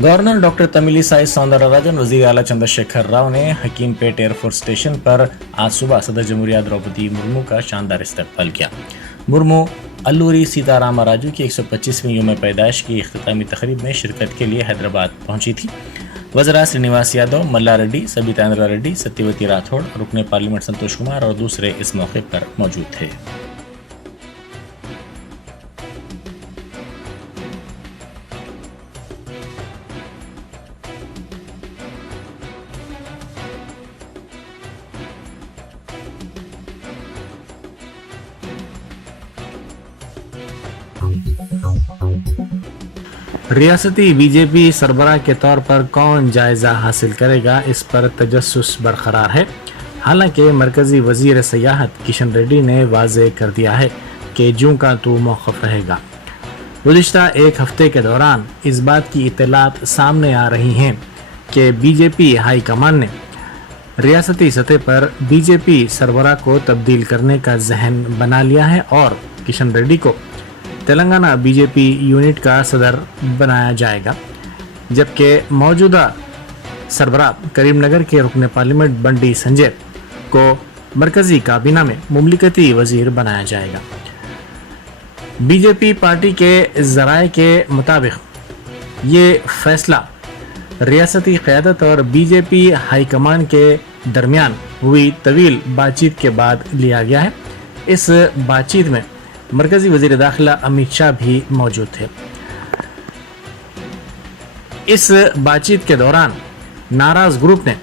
Governor doctor Tamilisai Soundararajan, वजीर आला चंद्रशेखर राव ने हकीम पेट एयरफोर्स स्टेशन पर आज सुबह सदर जमहूरिया द्रौपदी मुर्मू का शानदार इस्तकबाल किया। मुर्मू अल्लूरी सीताराम राजू की 125वीं यौम पैदाइश की इख्तितामी तकरीब में शिरकत के लिए हैदराबाद पहुंची थी। वज़रा श्रीनिवास यादव, मल्ला रेड्डी, सबिता रेड्डी, सत्यवती राठौड़, रुकने पार्लियामेंट संतोष कुमार और दूसरे इस मौके पर मौजूद थे। रियासती बीजेपी सरबराह के तौर पर कौन जायजा हासिल करेगा, इस पर तजस्सुस बरकरार है। हालांकि मरकजी वजीर सियाहत किशन रेड्डी ने वाज़े कर दिया है कि जूं का तू मौक़िफ़ रहेगा। गुज़िश्ता एक हफ्ते के दौरान इस बात की इत्तलात सामने आ रही हैं कि बीजेपी हाई कमान ने रियासती सतह पर बीजेपी सरबराह को तब्दील करने का जहन बना लिया है और किशन रेड्डी को तेलंगाना बीजेपी यूनिट का सदर बनाया जाएगा, जबकि मौजूदा सरबराह करीमनगर के रुकने पार्लियामेंट बंडी संजय को मरकजी काबीना में मुमलिकती वजीर बनाया जाएगा। बीजेपी पार्टी के ज़राए के मुताबिक ये फैसला रियासती क़यादत और बीजेपी हाईकमान के दरमियान हुई तवील बातचीत के बाद लिया गया है। इस बातचीत में मरकजी वज़ीर दाखिला अमित शाह भी मौजूद थे। इस बातचीत के दौरान नाराज ग्रुप ने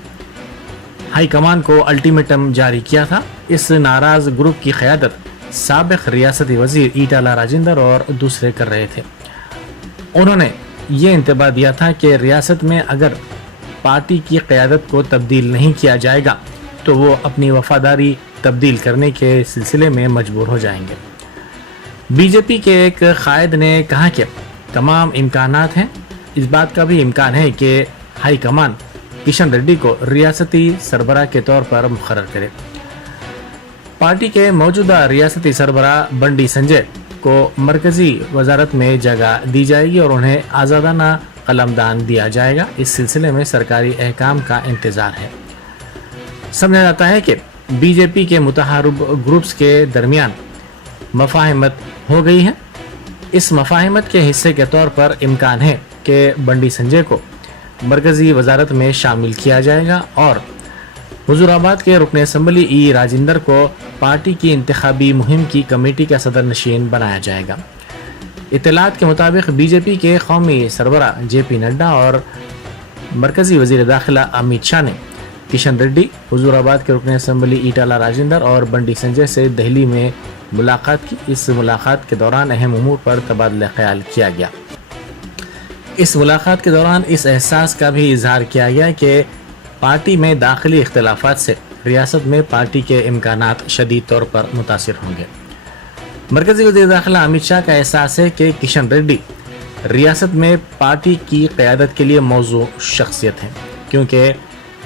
हाई कमान को अल्टीमेटम जारी किया था। इस नाराज ग्रुप की क़यादत साबिक़ रियासती वज़ीर ईटाला राजेंद्र और दूसरे कर रहे थे। उन्होंने ये इंतबाह दिया था कि रियासत में अगर पार्टी की क़यादत को तब्दील नहीं किया जाएगा तो वो अपनी वफादारी तब्दील करने के सिलसिले में मजबूर हो जाएंगे। बीजेपी के एक कायद ने कहा कि तमाम इम्कानात हैं, इस बात का भी इम्कान है कि हाई कमान किशन रेड्डी को रियासती सरबराह के तौर पर मुकर्रर करे। पार्टी के मौजूदा रियासती सरबराह बंडी संजय को मरकजी वजारत में जगह दी जाएगी और उन्हें आज़ादाना कलमदान दिया जाएगा। इस सिलसिले में सरकारी अहकाम का इंतज़ार है। समझा जाता है कि बीजेपी के मुतहारिब ग्रुप्स के दरमियान मफाहिमत हो गई है। इस मफाहिमत के हिस्से के तौर पर इम्कान है कि बंडी संजय को मरकजी वजारत में शामिल किया जाएगा और हुजूराबाद के रुकन असम्बली ई राजेंद्र को पार्टी की इंतखाबी मुहिम की कमेटी का सदर नशीन बनाया जाएगा। इत्तलात के मुताबिक बीजेपी के कौमी सरबराह जेपी नड्डा और मरकजी वजीर दाखिला अमित शाह ने किशन रेड्डी, हुजूराबाद के रुकन असम्बली ईटाला राजेंद्र और बंडी संजय से दिल्ली में मुलाकात की। इस मुलाकात के दौरान अहम उमूर पर तबादला ख्याल किया गया। इस मुलाकात के दौरान इस एहसास का भी इजहार किया गया कि पार्टी में दाखिली इख्तिलाफात से रियासत में पार्टी के इम्कानात शदीद तौर पर मुतासिर होंगे। मरकजी वज़ीर दाखिला अमित शाह का एहसास है कि किशन रेड्डी रियासत में पार्टी की क़यादत के लिए मौजू शख्सियत हैं, क्योंकि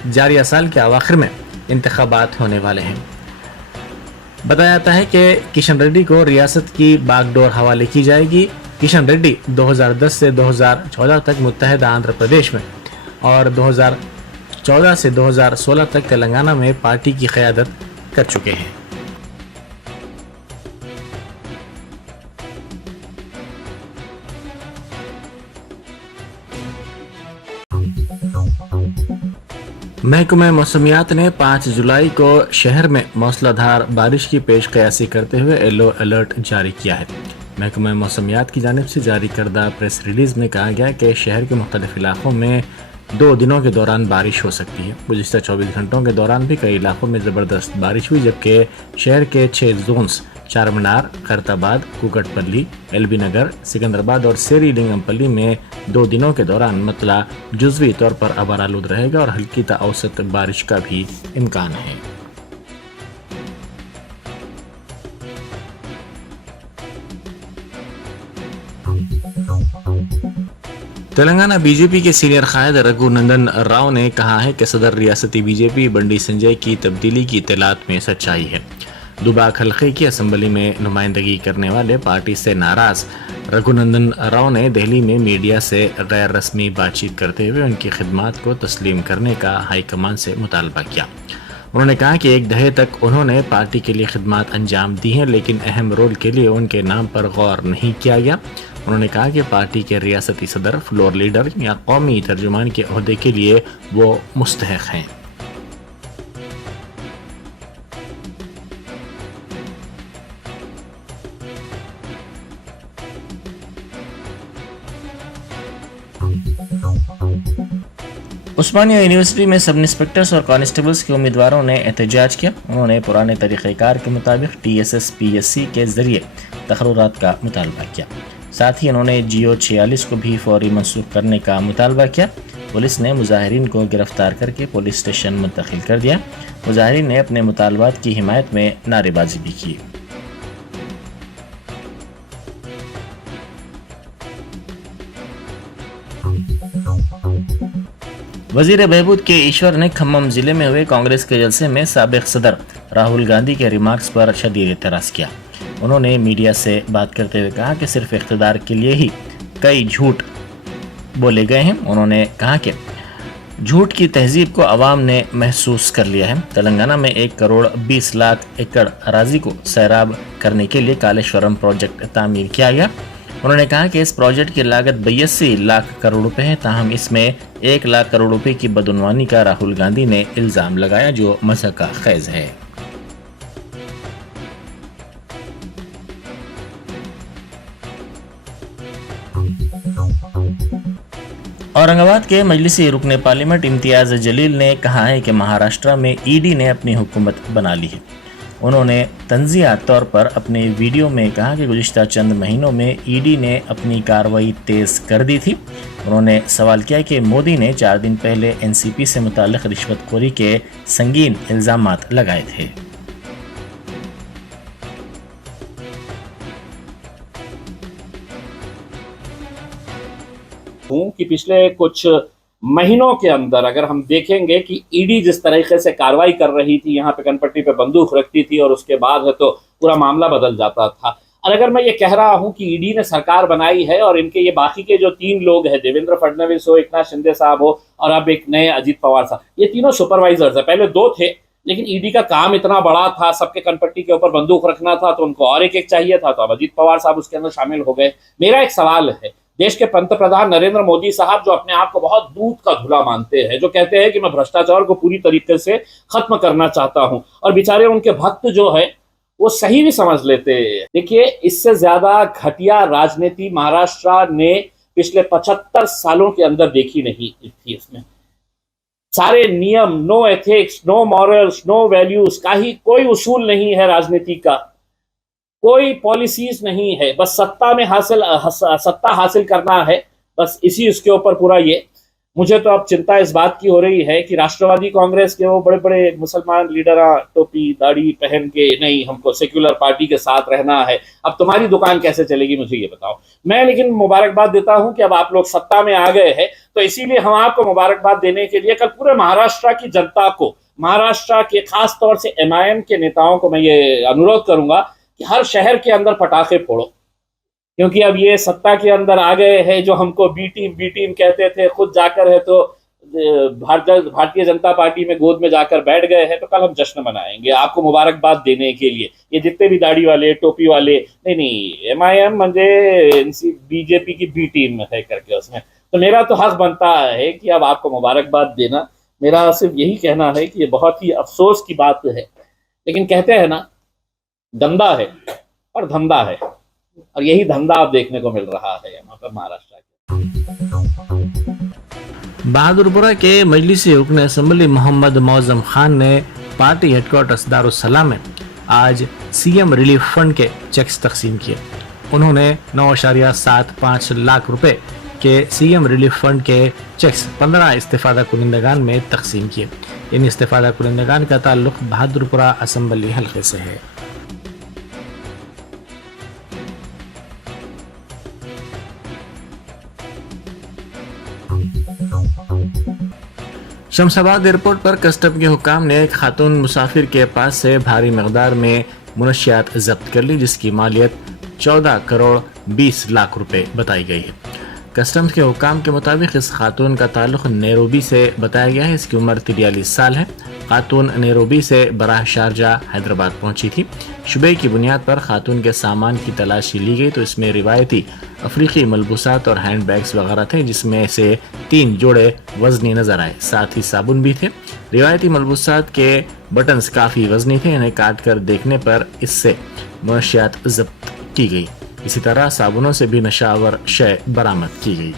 जारिया साल के अवाखिर में इंतखाबात होने वाले हैं। बताया जाता है कि किशन रेड्डी को रियासत की बागडोर हवाले की जाएगी। किशन रेड्डी 2010 से 2014 तक मुत्तहदा आंध्र प्रदेश में और 2014 से 2016 तक तेलंगाना में पार्टी की क़यादत कर चुके हैं। महकमे मौसमियात ने 5 जुलाई को शहर में मौसलाधार बारिश की पेश कयासी करते हुए येलो अलर्ट जारी किया है। महकमे मौसमियात की जानिब से जारी करदा प्रेस रिलीज़ में कहा गया कि शहर के मुख्तलिफ इलाकों में 2 दिनों के दौरान बारिश हो सकती है। गुज़िश्ता 24 घंटों के दौरान भी कई इलाकों में ज़बरदस्त बारिश हुई, जबकि शहर के 6 जोन्स चार मीनार, खैरताबाद, कुकटपल्ली, एलबी नगर, सिकंदराबाद और सेरी लिंगमपल्ली में 2 दिनों के दौरान मतला जुज़वी तौर पर अबारालूद रहेगा और हल्की ता औसत बारिश का भी इम्कान है। तेलंगाना बीजेपी के सीनियर कायद रघुनंदन राव ने कहा है कि सदर रियासती बीजेपी बंडी संजय की तब्दीली की इत्तलात में सच्चाई है। दुबाक हल्के की असम्बली में नुमाइंदगी करने वाले पार्टी से नाराज रघुनंदन राव ने दिल्ली में मीडिया से गैर रस्मी बातचीत करते हुए उनकी खिदमात को तस्लीम करने का हाईकमान से मुतालबा किया। उन्होंने कहा कि एक दहाके तक उन्होंने पार्टी के लिए खिदमत अंजाम दी हैं, लेकिन अहम रोल के लिए उनके नाम पर गौर नहीं किया गया। उन्होंने कहा कि पार्टी के रियासती सदर, फ्लोर लीडर या कौमी तर्जुमान के ओहदे के लिए वो मुस्तहक हैं। उस्मानिया यूनिवर्सिटी में सब इंस्पेक्टर्स और कांस्टेबल्स के उम्मीदवारों ने एहतजाज किया। उन्होंने पुराने तरीक़ेकार के मुताबिक TSS PSC के ज़रिए तकर्रुरात का मुतालबा किया। साथ ही उन्होंने GO 46 को भी फौरी मनसूख करने का मुतालबा किया। पुलिस ने मुजाहिरीन को गिरफ्तार करके पुलिस स्टेशन मुंतकिल कर दिया। मुजाहिरीन ने अपने मुतालबात की हिमायत में नारेबाजी भी की। वजीर बहबूद के ईश्वर ने खम्मम जिले में हुए कांग्रेस के जलसे में साबिक सदर राहुल गांधी के रिमार्क्स पर शदीद एतराज़ किया। उन्होंने मीडिया से बात करते हुए कहा कि सिर्फ इख्तिदार के लिए ही कई झूठ बोले गए हैं। उन्होंने कहा कि झूठ की तहजीब को अवाम ने महसूस कर लिया है। तेलंगाना में 1 करोड़ 20 लाख एकड़ अराजी को सैराब करने के लिए कालेश्वरम प्रोजेक्ट तामीर किया गया। उन्होंने कहा कि इस प्रोजेक्ट की लागत 82 लाख करोड़ रुपए है, ताहम इसमें 1 लाख करोड़ रुपए की बदउनवानी का राहुल गांधी ने इल्ज़ाम लगाया, जो मज़हका खैज है। औरंगाबाद के मजलिसी रुकने पार्लियामेंट इम्तियाज़ जलील ने कहा है कि महाराष्ट्र में ED ने अपनी हुकूमत बना ली है। उन्होंने तंज़िया तौर पर अपने वीडियो में कहा कि गुज़िश्ता चंद महीनों में ED ने अपनी कार्रवाई तेज़ कर दी थी। उन्होंने सवाल किया कि मोदी ने 4 दिन पहले NCP से मुताल्लिक़ रिश्वतखोरी के संगीन इल्ज़ामात लगाए थे। कि पिछले कुछ महीनों के अंदर अगर हम देखेंगे कि ED जिस तरीके से कार्रवाई कर रही थी, यहाँ पे कनपट्टी पे बंदूक रखती थी और उसके बाद है तो पूरा मामला बदल जाता था। और अगर मैं ये कह रहा हूँ कि ED ने सरकार बनाई है और इनके ये बाकी के जो 3 लोग हैं, देवेंद्र फडणवीस हो, एकनाथ शिंदे साहब हो और अब एक नए अजीत पवार साहब, ये तीनों सुपरवाइजर्स है। पहले 2 थे, लेकिन ED का काम इतना बड़ा था, सबके कनपट्टी के ऊपर बंदूक रखना था, तो उनको और एक चाहिए था, तो अब अजीत पवार साहब उसके अंदर शामिल हो गए। मेरा एक सवाल है, देश के पंतप्रधान नरेंद्र मोदी साहब जो अपने आप को बहुत दूध का धुला मानते हैं, जो कहते हैं कि मैं भ्रष्टाचार को पूरी तरीके से खत्म करना चाहता हूं, और बेचारे उनके भक्त जो है वो सही भी समझ लेते हैं। देखिए, इससे ज्यादा घटिया राजनीति महाराष्ट्र ने पिछले 75 सालों के अंदर देखी नहीं थी। इसमें सारे नियम, no ethics, no morals, no values का ही कोई उसूल नहीं है, राजनीति का कोई पॉलिसीज नहीं है, बस सत्ता हासिल करना है, बस इसी उसके ऊपर पूरा ये। मुझे तो अब चिंता इस बात की हो रही है कि राष्ट्रवादी कांग्रेस के वो बड़े बड़े मुसलमान लीडर टोपी दाढ़ी पहन के, नहीं हमको सेक्युलर पार्टी के साथ रहना है, अब तुम्हारी दुकान कैसे चलेगी मुझे ये बताओ। मैं लेकिन मुबारकबाद देता हूं कि अब आप लोग सत्ता में आ गए हैं, तो इसीलिए हम आपको मुबारकबाद देने के लिए कल पूरे महाराष्ट्र की जनता को, महाराष्ट्र के खास तौर से MIM के नेताओं को मैं ये अनुरोध करूंगा कि हर शहर के अंदर पटाखे फोड़ो, क्योंकि अब ये सत्ता के अंदर आ गए हैं जो हमको बी टीम कहते थे, खुद जाकर है तो भारतीय जनता पार्टी में गोद में जाकर बैठ गए हैं, तो कल हम जश्न मनाएंगे आपको मुबारकबाद देने के लिए। ये जितने भी दाढ़ी वाले टोपी वाले, नहीं MIM म्हणजे BJP की बी टीम है करके उसमें, तो मेरा तो हक बनता है कि अब आपको मुबारकबाद देना। मेरा सिर्फ यही कहना है कि ये बहुत ही अफसोस की बात है, लेकिन कहते हैं ना, धंधा है और धंधा है, और यही धंधा आप देखने को मिल रहा है यहाँ पर महाराष्ट्र के। बहादुरपुरा के मजलिसी रुकन असम्बली मोहम्मद मौजम खान ने पार्टी हेडक्वार्टर्स दारुस्सलाम में आज CM रिलीफ फंड के चेक्स तकसीम किए। उन्होंने 9.75 लाख रुपए के CM रिलीफ फंड के चेक्स 15 इस्तेफादा कुनिंदगान में तकसीम किए। इन इस्तेफादा कुनिंदगान का ताल्लुक बहादुरपुरा असम्बली हल्के से है। शमशाबाद एयरपोर्ट पर कस्टम के हुक्काम ने एक खातून मुसाफिर के पास से भारी मकदार में मुनशियात जब्त कर ली, जिसकी मालियत 14 करोड़ 20 लाख रुपए बताई गई है। कस्टम्स के हुक्काम के मुताबिक इस खातून का ताल्लुक नैरोबी से बताया गया है। इसकी उम्र 43 साल है। खातून नैरोबी से बराह शारजा हैदराबाद पहुंची थी। शुबे की बुनियाद पर खातून के सामान की तलाशी ली गई तो इसमें रिवायती अफ्रीकी मलबूसात और हैंड बैग्स वगैरह थे, जिसमें से 3 जोड़े वजनी नजर आए। साथ ही साबुन भी थे। रिवायती मलबूसात के बटन्स काफ़ी वजनी थे। इन्हें काट कर देखने पर इससे मुनशियात जब्त की गई। इसी तरह साबुनों से भी नशावर शय बरामद की गई।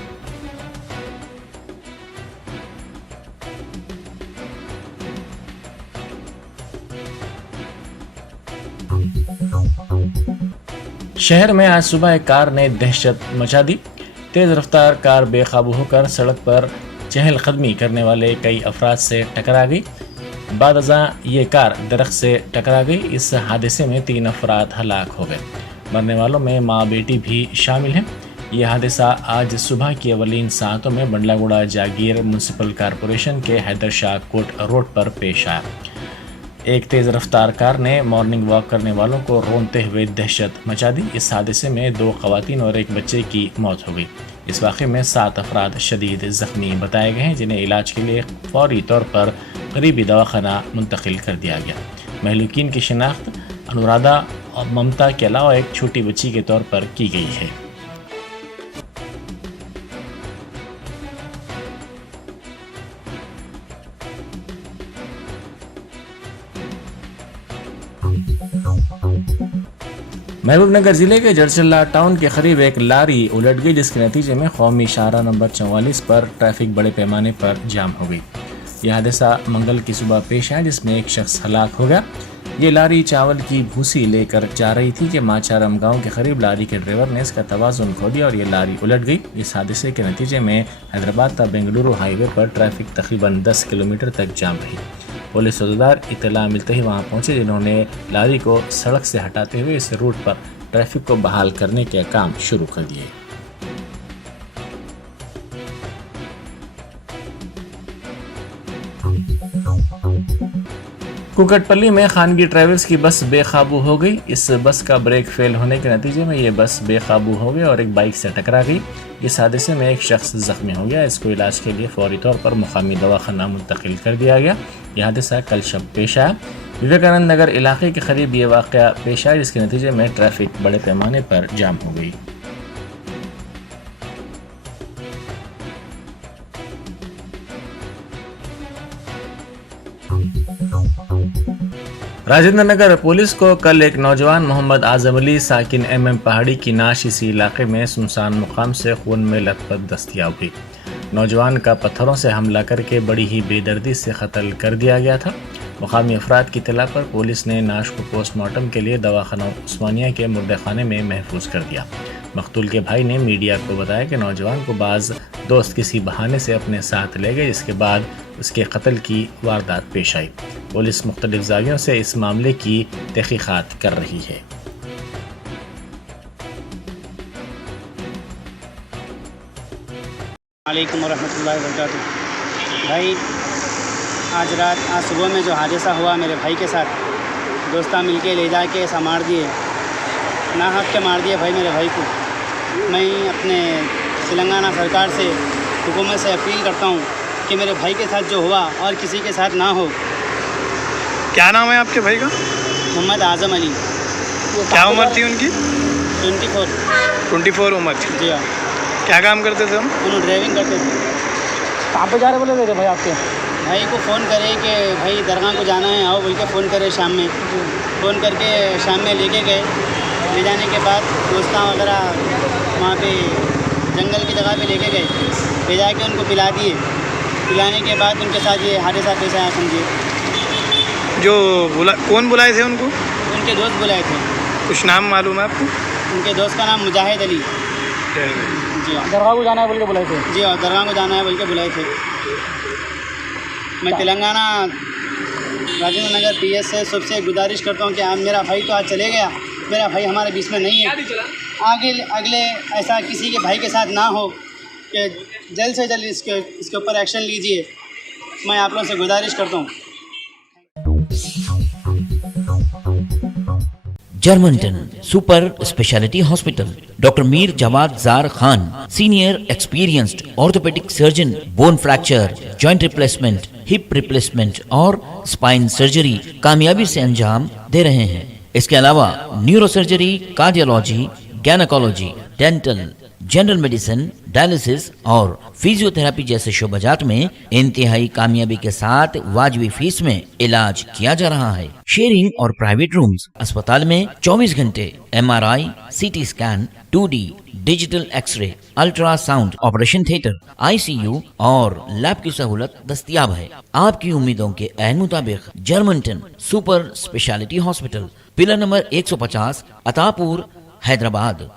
शहर में आज सुबह एक कार ने दहशत मचा दी। तेज रफ्तार कार बेकाबू होकर सड़क पर चहलकदमी करने वाले कई अफराद से टकरा गई। बादअज़ां ये कार दरख्त से टकरा गई। इस हादसे में 3 अफराद हलाक हो गए। मरने वालों में माँ बेटी भी शामिल हैं। यह हादसा आज सुबह की अवलीन सातों में बंडलागुड़ा जागीर म्यूनसिपल कॉरपोरेशन के हैदर शाह कोट रोड पर पेश आया। एक तेज़ रफ्तार कार ने मॉर्निंग वॉक करने वालों को रोनते हुए दहशत मचा दी। इस हादसे में 2 ख़वातीन और एक बच्चे की मौत हो गई। इस वाक़े में 7 अफराद शदीद ज़ख्मी बताए गए हैं, जिन्हें इलाज के लिए फौरी तौर पर करीबी दवाखाना मुंतकिल कर दिया गया। महलूकीन की शिनाख्त अनुराधा और ममता के अलावा एक छोटी बच्ची के तौर पर की गई है। महबूबनगर जिले के जड़चल्ला टाउन के करीब एक लारी उलट गई, जिसके नतीजे में कौमी शाहरा नंबर 44 पर ट्रैफिक बड़े पैमाने पर जाम हो गई। यह हादसा मंगल की सुबह पेश आया, जिसमें एक शख्स हलाक हो गया। ये लारी चावल की भूसी लेकर जा रही थी कि माचारम गांव के करीब लारी के ड्राइवर ने इसका तवाज़ुन खो दिया और ये लारी उलट गई। इस हादसे के नतीजे में हैदराबाद ता बेंगलुरु हाईवे पर ट्रैफिक तकरीबन 10 किलोमीटर तक जाम रही। पुलिस अहदेदार इत्तला मिलते ही वहां पहुंचे, जिन्होंने लारी को सड़क से हटाते हुए इस रूट पर ट्रैफिक को बहाल करने के काम शुरू कर दिए। कुकटपल्ली में खानगी ट्रैवल्स की बस बेकाबू हो गई। इस बस का ब्रेक फेल होने के नतीजे में ये बस बेकाबू हो गई और एक बाइक से टकरा गई। इस हादसे में एक शख्स जख्मी हो गया। इसको इलाज के लिए फौरी तौर पर मुकामी दवाखाना मुंतकिल कर दिया गया। यह हादसा कल शब पेश आया। विवेकानंद नगर इलाके के करीब ये वाक़या पेश आया, जिसके नतीजे में ट्रैफिक बड़े पैमाने पर जाम हो गई। राजेंद्र नगर पुलिस को कल एक नौजवान मोहम्मद आजम अली साकिन MM पहाड़ी की नाश इसी इलाके में सुनसान मुकाम से खून में लथपथ दस्तयाब हुई। नौजवान का पत्थरों से हमला करके बड़ी ही बेदर्दी से कत्ल कर दिया गया था। मुकामी अफराद की इत्तला पर पुलिस ने नाश को पोस्टमार्टम के लिए दवाखाना उस्मानिया के मुर्देखाने में महफूज कर दिया। मकतूल के भाई ने मीडिया को बताया कि नौजवान को बाज़ दोस्त किसी बहाने से अपने साथ ले गए, जिसके बाद उसके कत्ल की वारदात पेश आई। पुलिस मुख्तलिफ ज़ावियों से इस मामले की तहक़ीक़ात कर रही है। वालेकुम रहमतुल्लाहि व बरकातुहू। भाई आज सुबह में जो हादसा हुआ मेरे भाई के साथ, दोस्ता मिलके ले जाके ऐसा मार दिए, ना हक के मार दिए भाई मेरे भाई को। मैं अपने तेलंगाना सरकार से, हुकूमत से अपील करता हूँ कि मेरे भाई के साथ जो हुआ और किसी के साथ ना हो। क्या नाम है आपके भाई का? मोहम्मद आज़म अली। क्या उम्र थी उनकी? 24 उम्र थी। जी हाँ। क्या काम करते थे हम? उन्होंने ड्राइविंग करते थे। कहाँ पर जा रहे बोले थे भाई आपके? भाई को फ़ोन करे कि भाई दरगाह को जाना है, आओ बोल के फ़ोन करे शाम में। फ़ोन करके शाम में लेके गए। ले जाने के बाद दोस्तां वगैरह वहाँ पे जंगल की जगह पे लेके गए, ले जाके उनको पिला दिए। पिलाने के बाद उनके साथ ये हादसा पेश आया। समझिए कौन बुलाए थे उनको? उनके दोस्त बुलाए थे। कुछ नाम मालूम है आपको? उनके दोस्त का नाम मुजाहिद अली। जी हाँ। दरगाह को जाना है बोल के बुलाए थे? जी हाँ, दरगाह को जाना है बोल के बुलाए थे। मैं तेलंगाना राजेंद्र नगर PS से सबसे गुजारिश करता हूँ कि मेरा भाई तो आज चले गया, मेरा भाई हमारे बीच में नहीं है। अगले ऐसा किसी के भाई के साथ ना हो कि जल्द से जल्द इसके ऊपर एक्शन लीजिए। मैं आप लोगों से गुजारिश करता हूँ। Germanten super speciality hospital, doctor Mir Jawad Zar Khan, senior experienced orthopaedic surgeon, bone fracture, joint replacement, hip replacement और स्पाइन सर्जरी कामयाबी से अंजाम दे रहे हैं। इसके अलावा neuro surgery, cardiology, gynaecology, dental, general medicine, dialysis और फिजियोथेरेपी जैसे शोबाजात में इंतहाई कामयाबी के साथ वाजबी फीस में इलाज किया जा रहा है। शेयरिंग और प्राइवेट रूम्स, अस्पताल में 24 घंटे MRI, CT scan, 2D digital x-ray, ultrasound, operation theatre, ICU और लैब की सहूलत दस्तयाब है। आपकी उम्मीदों के ऐन मुताबिक Germanten super speciality hospital, pillar number 150, Attapur, Hyderabad.